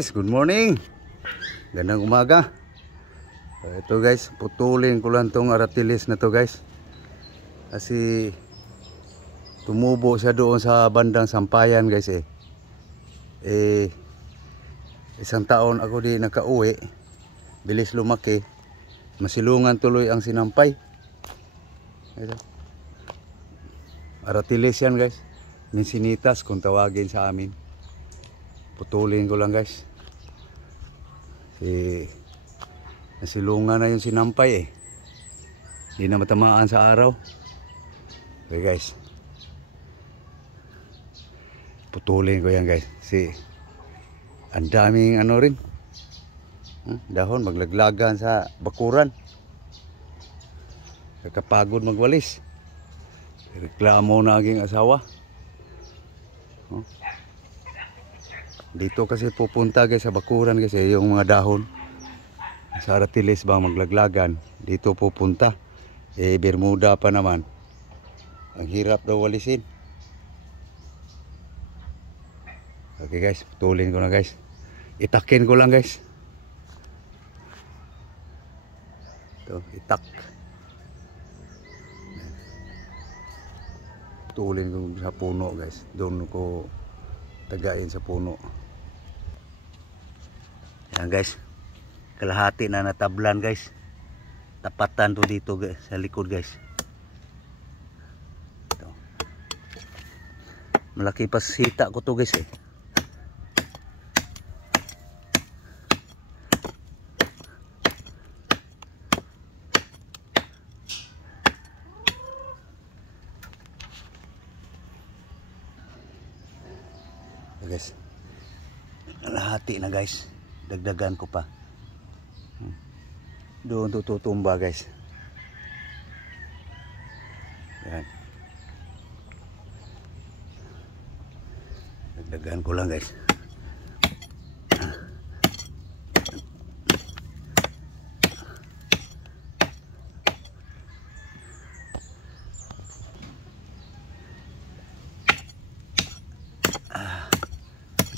Good morning. Gandang umaga. Ito guys, putulin ko lang tong aratilis na to guys. Kasi tumubo siya doon sa bandang Sampayan guys isang taon ako di nakauwi. Bilis lumaki. Masilungan tuloy ang sinampay. Ito. Aratilis yan guys. Minsinitas kung tawagin sa amin. Putulin ko lang guys. Nasilungan na yung sinampay Hindi na matamaan sa araw. Okay guys. Putulin ko yan guys. Ang daming ano rin. Dahon maglaglagan sa bakuran. Kakapagod magwalis. Reklamo na aking asawa. Dito kasi pupunta guys sa bakuran kasi yung mga dahon sa aratilis ba maglaglagan dito pupunta. Bermuda pa naman. Ang hirap daw walisin. Okay guys, putulin ko na guys. Itakin ko lang guys. Ito, itak. Putulin ko sa puno guys. Doon ko tagain sa puno. Yan guys. Kalahati na natablan guys. Tapatan to dito guys, sa likod guys. Ito. Malaki pa sita ko to guys guys. Kalahati na guys. Dagdagan ko pa. Doon tutumba guys. Yan. Dagdagan ko lang guys.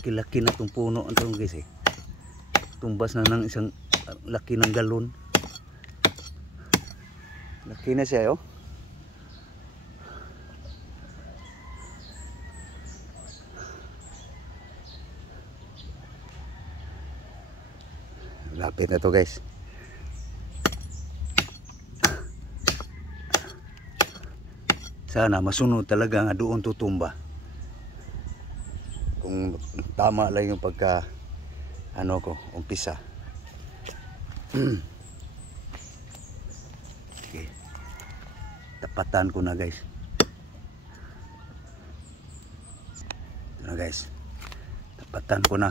Laki-laki na itong puno itong guys Tumbas na ng isang laki ng galon. Laki na siya Lapit na to guys. Sana masunod talaga nga doon tutumba. Kung tama lang yung pagka umpisa. Okay. Tapatan ko na guys. Ito na guys. Tapatan ko na.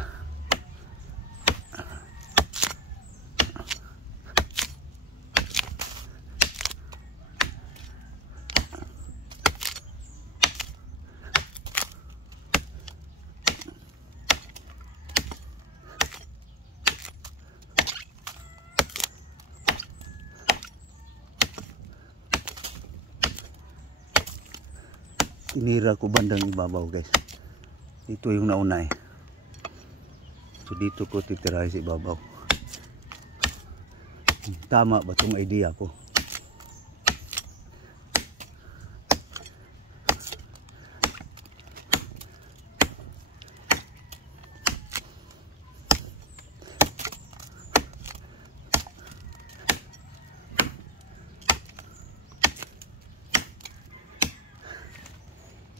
Tinira ko bandang ibabaw guys. Ito yung nauna So dito ko titirahin sa ibabaw. Tama ba itong idea ko?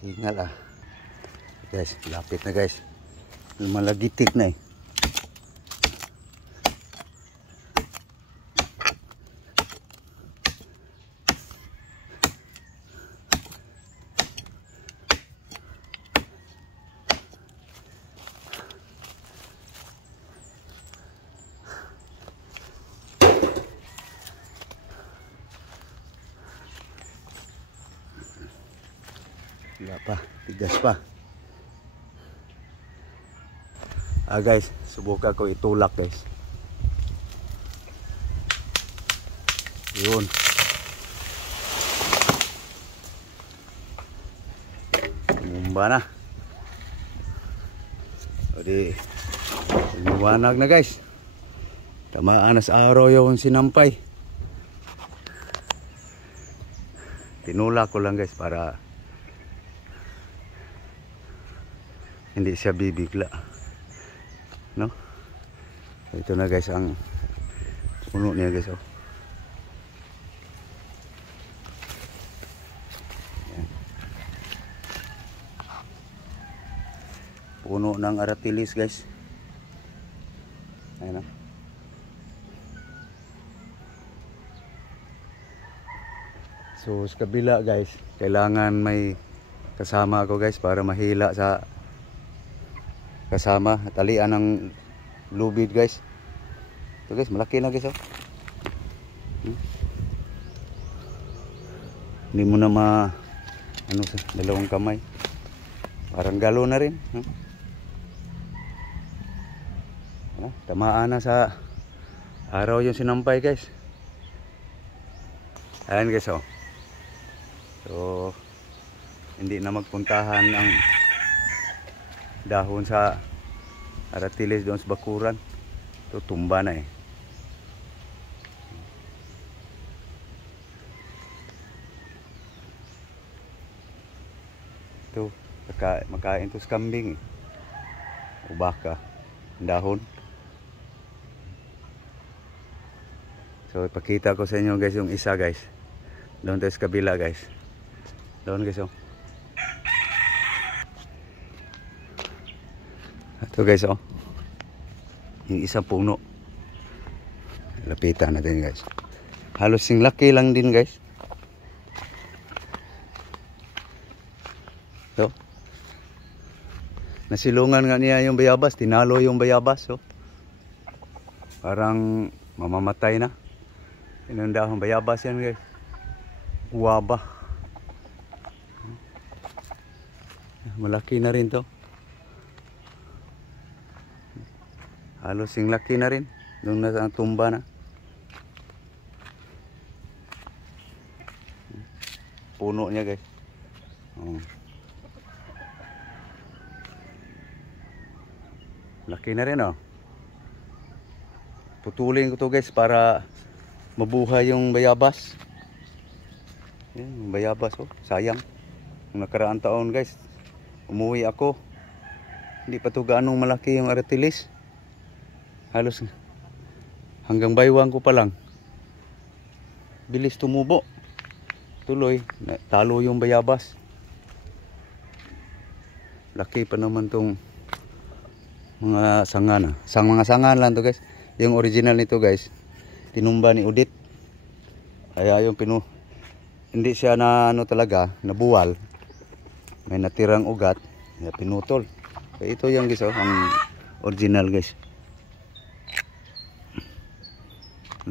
Tinggal guys, lapit na guys. Malagitik na Wala pa, tigas pa. Guys, subukan ko itulak guys. Yun. Tumumba na. O di Luwanag na guys. Tamaan na sa araw yung sinampay. Tinula ko lang guys para hindi siya bibigla. No? Ito na guys ang puno niya guys. Oh. Yan. Puno ng aratilis guys. Ayan. So sa kabila guys, kailangan may kasama ako guys para mahila sa kasama, talian ng lubid guys. Ito guys, malaki na guys. Oh. Hindi mo na ano sa dalawang kamay. Parang galo na rin. Tamaan na sa araw yung sinampay guys. Ayan guys. Oh. So hindi na magpuntahan ang dahon sa aratilis doon sa bakuran. Ito tumba na eh. Ito makain to sa kambing eh. O baka dahon. So ipakita ko sa inyo guys yung isa guys. Doon tayo sa kabila guys. Doon guys. Oh. Ito guys, oh. Yung isang puno. Lapitan natin guys. Halos sing laki lang din guys. Ito. Nasilungan nga niya yung bayabas. Tinalo yung bayabas. Oh. Parang mamamatay na. Inundahong bayabas yan guys. Uwaba. Malaki na rin to. Halos sing laki na rin. Doon na sa tumba na. Puno niya guys. Oh. Laki na rin oh. Putulin ko to guys para mabuhay yung bayabas. Yung bayabas oh. Sayang. Nung nakaraang taon guys. Umuwi ako. Hindi pa to gaanong malaki yung aratilis. Halos hanggang baywang ko pa lang. Bilis tumubo. Tuloy, talo yung bayabas. Laki pa naman tong mga sangan. Mga sangan lang to guys. Yung original nito guys, tinumba ni Udit. Kaya yung hindi siya na ano talaga, nabuwal. May natirang ugat, na pinutol. Kaya ito yung guys, oh, ang original guys.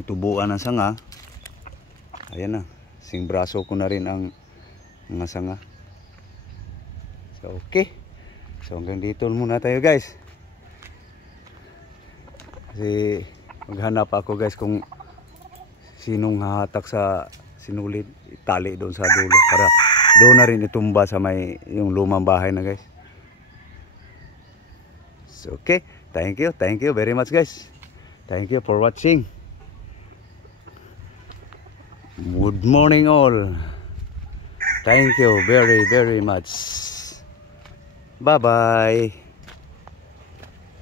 Tubuan ng sanga. Ayan na. Sing braso ko na rin ang mga sanga. So okay. So hanggang dito muna tayo guys. Kasi maghanap ako guys kung sinong hahatak sa sinulid. Itali doon sa dulo. Para doon na rin itumba sa may yung lumang bahay na guys. So okay. Thank you. Thank you very much guys. Thank you for watching. Good morning all. Thank you very much. Bye bye.